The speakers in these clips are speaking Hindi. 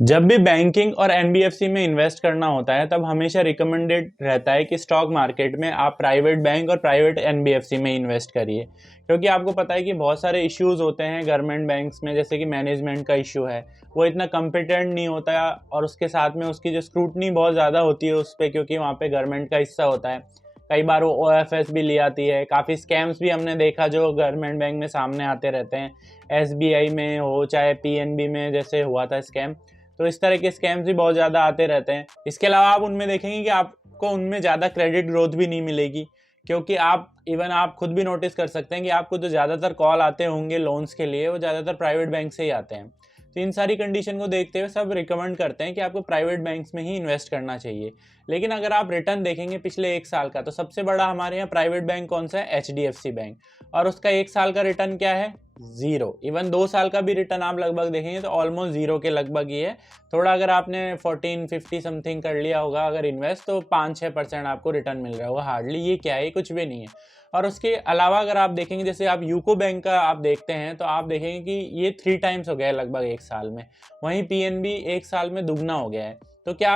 जब भी बैंकिंग और एनबीएफसी में इन्वेस्ट करना होता है तब हमेशा रिकमेंडेड रहता है कि स्टॉक मार्केट में आप प्राइवेट बैंक और प्राइवेट एनबीएफसी में इन्वेस्ट करिए, क्योंकि आपको पता है कि बहुत सारे इश्यूज होते हैं गवर्नमेंट बैंक्स में, जैसे कि मैनेजमेंट का इशू है, वो इतना कम्पिटेंट नहीं होता और उसके साथ में उसकी जो स्क्रूटनी बहुत ज़्यादा होती है उस पर, क्योंकि वहाँ पे गवर्नमेंट का हिस्सा होता है। कई बार वो ओएफएस भी ले आती है, काफ़ी स्कैम्स भी हमने देखा जो गवर्नमेंट बैंक में सामने आते रहते हैं, एसबीआई में हो चाहे पीएनबी में जैसे हुआ था स्कैम। तो इस तरह के स्कैम्स भी बहुत ज़्यादा आते रहते हैं। इसके अलावा आप उनमें देखेंगे कि आपको उनमें ज़्यादा क्रेडिट ग्रोथ भी नहीं मिलेगी, क्योंकि आप खुद भी नोटिस कर सकते हैं कि आपको जो ज़्यादातर कॉल आते होंगे लोन्स के लिए वो ज़्यादातर प्राइवेट बैंक से ही आते हैं। तो इन सारी कंडीशन को देखते हुए सब रिकमेंड करते हैं कि आपको प्राइवेट बैंक्स में ही इन्वेस्ट करना चाहिए। लेकिन अगर आप रिटर्न देखेंगे पिछले एक साल का, तो सबसे बड़ा हमारे यहाँ प्राइवेट बैंक कौन सा है? HDFC bank. और उसका एक साल का रिटर्न क्या है? जीरो। इवन 2 साल का भी रिटर्न आप लगभग देखेंगे तो ऑलमोस्ट जीरो के लगभग ही है। थोड़ा अगर आपने 1450 समथिंग कर लिया होगा अगर इन्वेस्ट, तो 5-6% आपको रिटर्न मिल रहा होगा हार्डली। ये क्या है? कुछ भी नहीं है। और उसके अलावा अगर आप देखेंगे, जैसे आप यूको बैंक का आप देखते हैं तो आप देखेंगे कि ये 3 टाइम्स हो गया है लगभग एक साल में। वहीं पीएनबी एक साल में दुगना हो गया है। तो क्या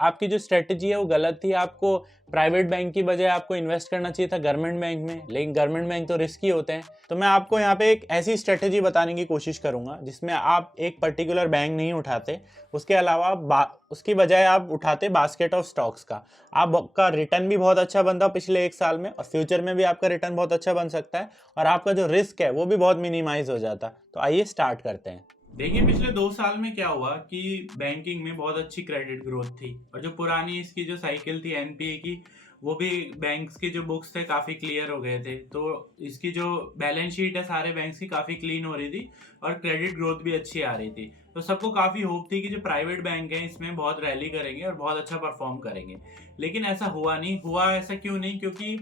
आपकी जो स्ट्रेटजी है वो गलत थी? आपको प्राइवेट बैंक की बजाय आपको इन्वेस्ट करना चाहिए था गवर्नमेंट बैंक में, लेकिन गवर्नमेंट बैंक तो रिस्की होते हैं। तो मैं आपको यहाँ पे एक ऐसी स्ट्रेटजी बताने की कोशिश करूंगा जिसमें आप एक पर्टिकुलर बैंक नहीं उठाते, उसके अलावा उसकी बजाय आप उठाते बास्केट ऑफ स्टॉक्स का। आपका रिटर्न भी बहुत अच्छा बनता पिछले एक साल में, और फ्यूचर में भी आपका रिटर्न बहुत अच्छा बन सकता है, और आपका जो रिस्क है वो भी बहुत मिनिमाइज हो जाता। तो आइए स्टार्ट करते हैं। देखिए पिछले 2 साल में क्या हुआ कि बैंकिंग में बहुत अच्छी क्रेडिट ग्रोथ थी, और जो पुरानी इसकी जो साइकिल थी एनपीए की, वो भी बैंक्स के जो बुक्स थे काफ़ी क्लियर हो गए थे। तो इसकी जो बैलेंस शीट है सारे बैंक्स की काफ़ी क्लीन हो रही थी, और क्रेडिट ग्रोथ भी अच्छी आ रही थी। तो सबको काफ़ी होप थी कि जो प्राइवेट बैंक हैं इसमें बहुत रैली करेंगे और बहुत अच्छा परफॉर्म करेंगे। लेकिन ऐसा हुआ नहीं। हुआ ऐसा क्यों नहीं? क्योंकि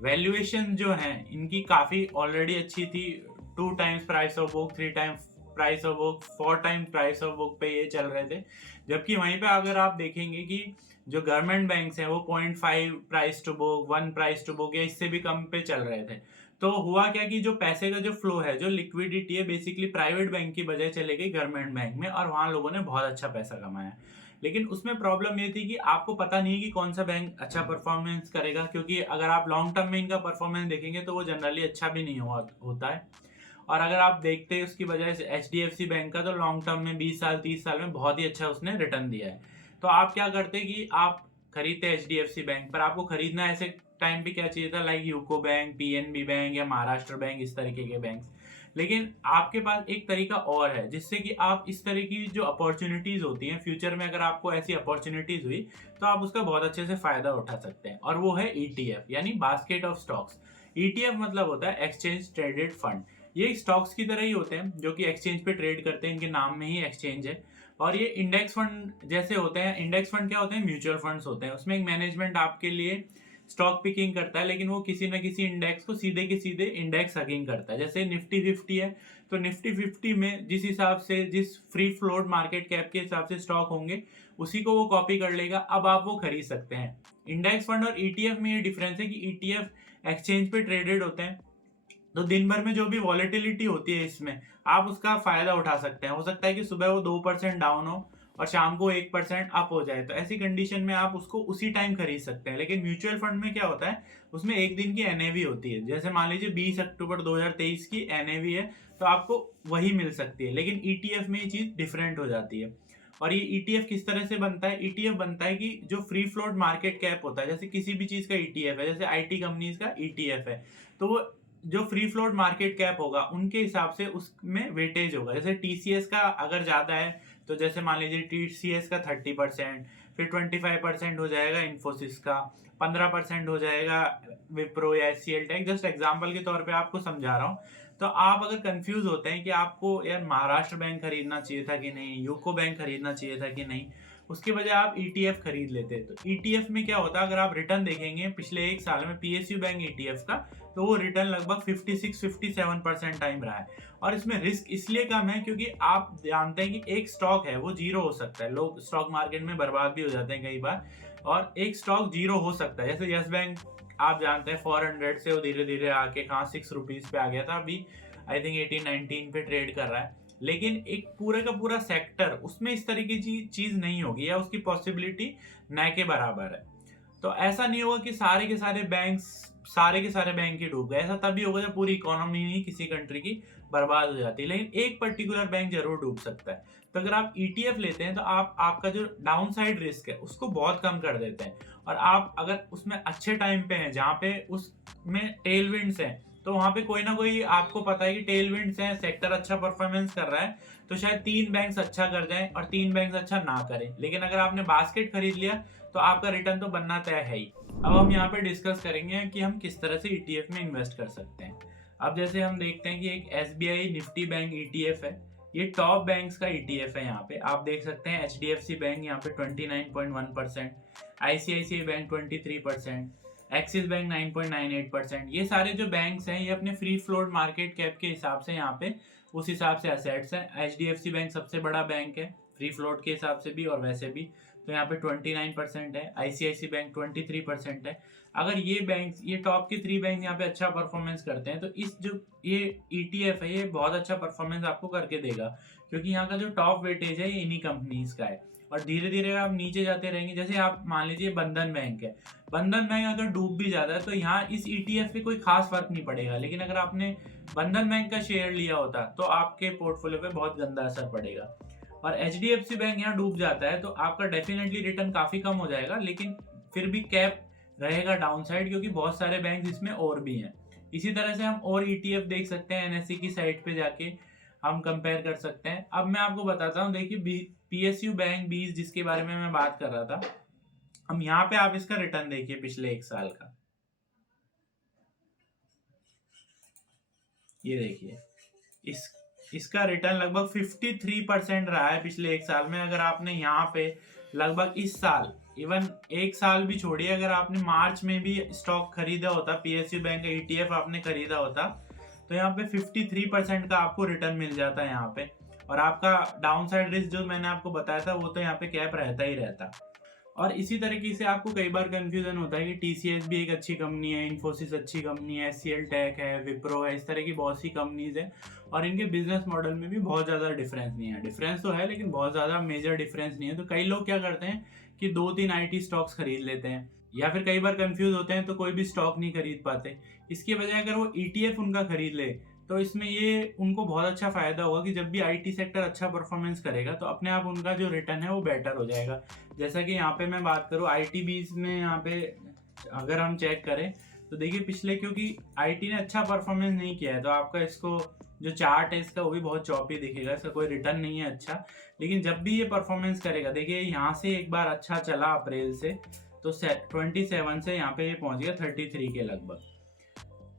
वैल्यूएशन जो है इनकी काफ़ी ऑलरेडी अच्छी थी। 2 times price of book, 3 times price of book, 4 times price of book पे ये चल रहे थे। जबकि वहीं पे अगर आप देखेंगे कि जो गवर्नमेंट बैंक्स हैं वो 0.5 price to book, 1 price to book या इससे भी कम पे चल रहे थे। तो हुआ क्या कि जो पैसे का जो फ्लो है, जो लिक्विडिटी है, बेसिकली प्राइवेट बैंक की बजाय चले गई गवर्नमेंट बैंक में, और वहां लोगों ने बहुत अच्छा पैसा कमाया। लेकिन उसमें प्रॉब्लम ये थी कि आपको पता नहीं कि कौन सा बैंक अच्छा परफॉर्मेंस करेगा, क्योंकि अगर आप लॉन्ग टर्म में इनका परफॉर्मेंस देखेंगे तो वो जनरली अच्छा भी नहीं होता है। और अगर आप देखते हैं उसकी वजह से H D F C bank का, तो लॉन्ग टर्म में 20 साल 30 साल में बहुत ही अच्छा उसने रिटर्न दिया है। तो आप क्या करते कि आप खरीदते H D F C bank, पर आपको खरीदना ऐसे टाइम पे क्या चाहिए था, like UCO bank, PNB bank या महाराष्ट्र बैंक, इस तरीके के बैंक। लेकिन आपके पास एक तरीका और है जिससे कि आप इस तरह की जो अपॉर्चुनिटीज होती हैं फ्यूचर में, अगर आपको ऐसी अपॉर्चुनिटीज हुई तो आप उसका बहुत अच्छे से फायदा उठा सकते हैं, और वो है ईटीएफ यानी बास्केट ऑफ स्टॉक्स। ईटीएफ मतलब होता है एक्सचेंज ट्रेडेड फंड। ये स्टॉक्स की तरह ही होते हैं जो कि एक्सचेंज पे ट्रेड करते हैं, इनके नाम में ही एक्सचेंज है। और ये इंडेक्स फंड जैसे होते हैं। इंडेक्स फंड क्या होते हैं? म्यूचुअल फंड्स होते हैं। उसमें एक मैनेजमेंट आपके लिए स्टॉक पिकिंग करता है, लेकिन वो किसी ना किसी इंडेक्स को सीधे के सीधे इंडेक्स हगिंग करता है। जैसे निफ्टी 50 है, तो निफ्टी 50 में जिस हिसाब से, जिस फ्री फ्लोट मार्केट कैप के हिसाब से स्टॉक होंगे, उसी को वो कॉपी कर लेगा। अब आप वो खरीद सकते हैं। इंडेक्स फंड और ईटीएफ में ये डिफरेंस है कि ईटीएफ एक्सचेंज पे ट्रेडेड होते हैं, तो दिन भर में जो भी वॉलेटिलिटी होती है इसमें आप उसका फायदा उठा सकते हैं। हो सकता है कि सुबह वो 2% डाउन हो और शाम को 1% अप हो जाए, तो ऐसी कंडीशन में आप उसको उसी टाइम खरीद सकते हैं। लेकिन म्यूचुअल फंड में क्या होता है, उसमें एक दिन की एनएवी होती है। जैसे मान लीजिए 20 अक्टूबर 2023 की एनएवी है, तो आपको वही मिल सकती है। लेकिन ईटीएफ में ये चीज डिफरेंट हो जाती है। और ये ईटीएफ किस तरह से बनता है? ईटीएफ बनता है कि जो फ्री फ्लोट मार्केट कैप होता है, जैसे किसी भी चीज का ईटीएफ है, जैसे आईटी कंपनीज का ईटीएफ है, तो वो जो फ्री फ्लोट मार्केट कैप होगा उनके हिसाब से उसमें वेटेज होगा। जैसे टीसीएस का अगर ज्यादा है, तो जैसे मान लीजिए टीसीएस का 30%, फिर 25% हो जाएगा इन्फोसिस का, 15% हो जाएगा विप्रो या एचसीएल टेक। जस्ट एग्जांपल के तौर पे आपको समझा रहा हूँ। तो आप अगर कंफ्यूज होते हैं कि आपको यार महाराष्ट्र बैंक खरीदना चाहिए था कि नहीं, यूको बैंक खरीदना चाहिए था कि नहीं, उसके बजाय आप ईटीएफ खरीद लेते। तो ईटीएफ में क्या होता है, अगर आप रिटर्न देखेंगे पिछले एक साल में पीएसयू बैंक ईटीएफ का, तो वो रिटर्न लगभग 56-57% टाइम रहा है। और इसमें रिस्क इसलिए कम है क्योंकि आप जानते हैं कि एक स्टॉक है वो जीरो हो सकता है। लोग स्टॉक मार्केट में बर्बाद भी हो जाते हैं कई बार, और एक स्टॉक जीरो हो सकता है। जैसे यस बैंक आप जानते हैं 400 से वो धीरे धीरे आके कहाँ 6 रुपीज पे आ गया था, अभी आई थिंक 18-19 पे ट्रेड कर रहा है। लेकिन एक पूरे का पूरा सेक्टर उसमें इस तरह की चीज नहीं होगी या उसकी पॉसिबिलिटी न के बराबर है। तो ऐसा नहीं होगा कि सारे के सारे बैंक ही डूब गए। ऐसा तभी होगा जब पूरी इकोनॉमी ही किसी कंट्री की बर्बाद हो जाती है, लेकिन एक पर्टिकुलर बैंक जरूर डूब सकता है। तो अगर आप ईटीएफ लेते हैं तो आप आपका जो डाउन साइड रिस्क है उसको बहुत कम कर देते हैं। और आप अगर उसमें अच्छे टाइम पे हैं जहाँ पे उसमें टेल विंड्स हैं, तो वहां पे कोई ना कोई आपको पता है कि टेल विंड्स हैं, सेक्टर अच्छा परफॉर्मेंस कर रहा है, तो शायद 3 बैंक्स अच्छा कर जाएं और 3 बैंक्स अच्छा ना करें। लेकिन अगर आपने बास्केट खरीद लिया तो आपका रिटर्न तो बनना तय है ही। अब हम यहाँ पे डिस्कस करेंगे कि हम किस तरह से ईटीएफ में इन्वेस्ट कर सकते हैं। अब जैसे हम देखते हैं कि एक एसबीआई निफ्टी बैंक ईटीएफ है। ये टॉप बैंक्स का ईटीएफ है। यहाँ पे आप देख सकते हैं एचडीएफसी बैंक यहाँ पे 29.1%, आईसीआईसीआई बैंक 23%, एक्सिस बैंक 9.98%। ये सारे जो बैंक्स हैं ये अपने फ्री फ्लोट मार्केट कैप के हिसाब से यहाँ पे उस हिसाब से एसेट्स हैं। एचडीएफसी बैंक सबसे बड़ा बैंक है फ्री फ्लोट के हिसाब से भी और वैसे भी, तो यहाँ पे 29% है। आईसीआईसी बैंक 23% है। अगर ये टॉप के 3 बैंक यहाँ पे अच्छा परफॉर्मेंस करते हैं तो इस जो ये ईटीएफ है ये बहुत अच्छा परफॉर्मेंस आपको करके देगा, क्योंकि यहाँ का जो टॉप वेटेज है ये इन्हीं कंपनीज का है। और धीरे धीरे आप नीचे जाते रहेंगे, जैसे आप मान लीजिए बंधन बैंक है, बंधन बैंक अगर डूब भी जाता है तो यहाँ इस ईटीएफ पे कोई खास फर्क नहीं पड़ेगा। लेकिन अगर आपने बंधन बैंक का शेयर लिया होता तो आपके पोर्टफोलियो पे बहुत गंदा असर पड़ेगा। और एचडीएफसी बैंक यहाँ डूब जाता है तो आपका डेफिनेटली रिटर्न काफी कम हो जाएगा, लेकिन फिर भी कैप रहेगा डाउन साइड, क्योंकि बहुत सारे बैंक इसमें और भी हैं। इसी तरह से हम और ईटीएफ देख सकते हैं, एनएससी की साइट पे जाके हम कंपेयर कर सकते हैं। अब मैं आपको बताता हूँ, देखिए पीएसयू बैंक 20 जिसके बारे में मैं बात कर रहा था, हम यहाँ पे आप इसका रिटर्न देखिए पिछले 1 साल का। ये देखिए इसका रिटर्न लगभग 53% रहा है पिछले 1 साल में। अगर आपने यहाँ पे लगभग इस साल, इवन 1 साल भी छोड़िए, अगर आपने मार्च में भी स्टॉक खरीदा होता, पीएसयू बैंक का ईटीएफ आपने खरीदा होता, तो यहाँ पे 53% का आपको रिटर्न मिल जाता है यहाँ पे। और आपका डाउन साइड रिस्क जो मैंने आपको बताया था वो तो यहाँ पे कैप रहता ही रहता। और इसी तरीके से आपको कई बार कंफ्यूजन होता है कि टीसीएस भी एक अच्छी कंपनी है, इन्फोसिस अच्छी कंपनी है, एचसीएल टेक है, विप्रो है, इस तरह की बहुत सी कंपनीज है और इनके बिजनेस मॉडल में भी बहुत ज़्यादा डिफरेंस नहीं है। डिफरेंस तो है लेकिन बहुत ज़्यादा मेजर डिफरेंस नहीं है। तो कई लोग क्या करते हैं कि 2-3 आईटी स्टॉक्स खरीद लेते हैं, या फिर कई बार कंफ्यूज होते हैं तो कोई भी स्टॉक नहीं खरीद पाते। इसके बजाय अगर वो ईटीएफ उनका खरीद ले तो इसमें ये उनको बहुत अच्छा फायदा होगा कि जब भी आईटी सेक्टर अच्छा परफॉर्मेंस करेगा तो अपने आप उनका जो रिटर्न है वो बेटर हो जाएगा। जैसा कि यहाँ पे मैं बात करूँ आईटी बीज में, यहाँ पे अगर हम चेक करें तो देखिए पिछले, क्योंकि आईटी ने अच्छा परफॉर्मेंस नहीं किया है तो आपका इसको जो चार्ट है इसका वो भी बहुत चौपी दिखेगा, इसका कोई रिटर्न नहीं है अच्छा। लेकिन जब भी ये परफॉर्मेंस करेगा, देखिए यहाँ से एक बार अच्छा चला अप्रैल से, तो 27 से यहाँ पे ये पहुंच गया 33 के लगभग।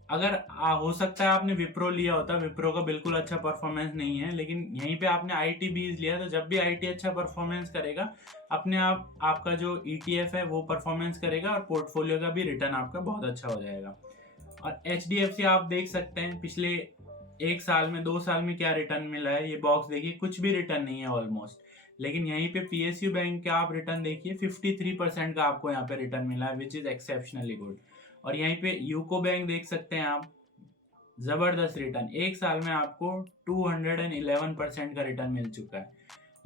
अगर हो सकता है आपने विप्रो लिया होता, विप्रो का बिल्कुल अच्छा परफॉर्मेंस नहीं है, लेकिन यहीं पे आपने आईटी बीज लिया, तो जब भी आईटी अच्छा परफॉर्मेंस करेगा अपने आप आपका जो ईटीएफ है वो परफॉर्मेंस करेगा और पोर्टफोलियो का भी रिटर्न आपका बहुत अच्छा हो जाएगा। और एचडीएफसी आप देख सकते हैं पिछले 1 साल में, 2 साल में क्या रिटर्न मिला है, ये बॉक्स देखिए कुछ भी रिटर्न नहीं है ऑलमोस्ट। लेकिन यहीं पे पीएसयू बैंक का आप रिटर्न देखिए 53% का आपको यहाँ पे रिटर्न मिला है, विच इज एक्सेप्शनली गुड। और यहीं पे यूको बैंक देख सकते हैं आप, जबरदस्त रिटर्न, 1 साल में आपको 211% का रिटर्न मिल चुका है।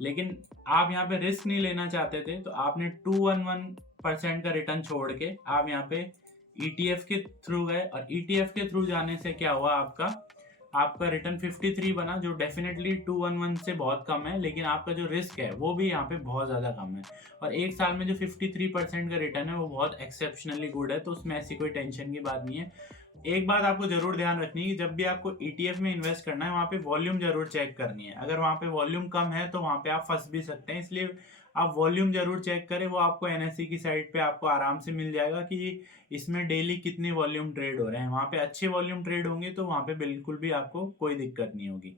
लेकिन आप यहाँ पे रिस्क नहीं लेना चाहते थे तो आपने 211% का रिटर्न छोड़ के आप यहाँ पे ईटीएफ के थ्रू गए, और ईटीएफ के थ्रू जाने से क्या हुआ, आपका रिटर्न 53 बना, जो डेफिनेटली 211 से बहुत कम है, लेकिन आपका जो रिस्क है वो भी यहाँ पे बहुत ज़्यादा कम है। और 1 साल में जो 53% का रिटर्न है वो बहुत एक्सेप्शनली गुड है, तो उसमें ऐसी कोई टेंशन की बात नहीं है। एक बात आपको जरूर ध्यान रखनी है कि जब भी आपको ईटीएफ में इन्वेस्ट करना है वहाँ पे वॉल्यूम जरूर चेक करनी है। अगर वहाँ पे वॉल्यूम कम है तो वहाँ पे आप फंस भी सकते हैं, इसलिए आप वॉल्यूम जरूर चेक करें। वो आपको एनएससी की साइट पे आपको आराम से मिल जाएगा कि इसमें डेली कितने वॉल्यूम ट्रेड हो रहे हैं। वहाँ पे अच्छे वॉल्यूम ट्रेड होंगे तो वहाँ पे बिल्कुल भी आपको कोई दिक्कत नहीं होगी।